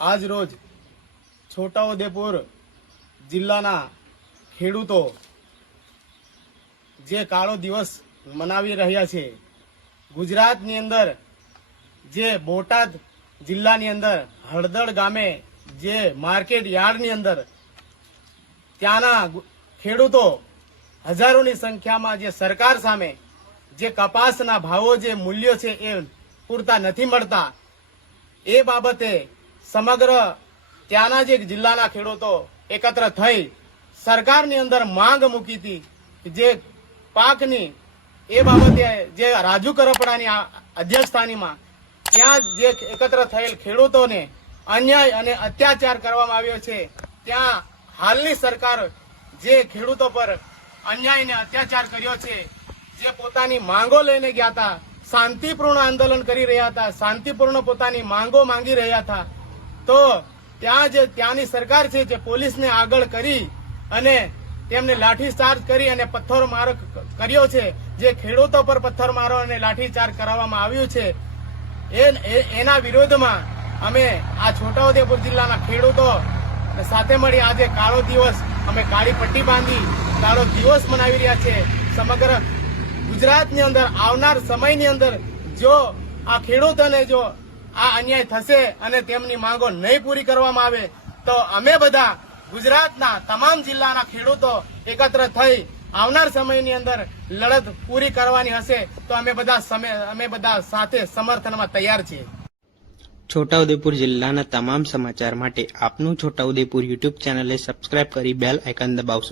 આજ રોજ છોટાઉદેપુર જિલ્લાના ખેડૂતો જે કાળો દિવસ મનાવી રહ્યા છે, ગુજરાતની અંદર જે બોટાદ જિલ્લાની અંદર હળદળ ગામે જે માર્કેટ યાર્ડની અંદર ત્યાંના ખેડૂતો હજારોની સંખ્યામાં જે સરકાર સામે જે કપાસના ભાવો જે મૂલ્યો છે એ પૂરતા નથી મળતા, એ બાબતે સમગ્ર ત્યાંના જે જિલ્લાના ખેડૂતો એકત્ર થઈ સરકારની અંદર માંગ મૂકી હતી જે પાકની એ બાબતે જે રાજુ કરપડાની અધ્યક્ષસ્થાનીમાં ત્યાં જે એકત્ર થયેલ ખેડૂતોને અન્યાય અને અત્યાચાર કરવામાં આવ્યો છે, ત્યાં હાલની સરકાર જે ખેડૂતો પર અન્યાય અને અત્યાચાર કર્યો છે, જે પોતાની માંગો લઈને ગયા હતા, શાંતિપૂર્ણ આંદોલન કરી રહ્યા હતા, શાંતિપૂર્ણ પોતાની માંગો માંગી રહ્યા હતા, તો ત્યાં જે ત્યાંની સરકાર છે જે પોલીસને આગળ કરી અને તેમને લાઠીચાર્જ કરી અને પથ્થરમારો કર્યો છે, જે ખેડૂતો પર પથ્થરમારો અને લાઠીચાર્જ કરવામાં આવ્યું છે, એના વિરોધમાં અમે આ છોટાઉદેપુર જિલ્લાના ખેડૂતો સાથે મળી આજે કાળો દિવસ અમે કાળી પટ્ટી બાંધી કાળો દિવસ મનાવી રહ્યા છે. સમગ્ર ગુજરાતની અંદર આવનાર સમયની અંદર જો આ ખેડૂતોને જો આ અન્યાય થશે અને તેમની માંગો નહીં પૂરી કરવામાં આવે તો અમે બધા ગુજરાતના તમામ જિલ્લાના ખેડૂતો એકત્ર થઈ આવનાર સમયની અંદર લડત પૂરી કરવાની હશે, તો અમે બધા સાથે સમર્થનમાં તૈયાર છીએ. છોટાઉદેપુર જિલ્લાના તમામ સમાચાર માટે આપનું છોટાઉદેપુર યુટ્યુબ ચેનલને સબસ્ક્રાઇબ કરી બેલ આઇકન દબાવશો.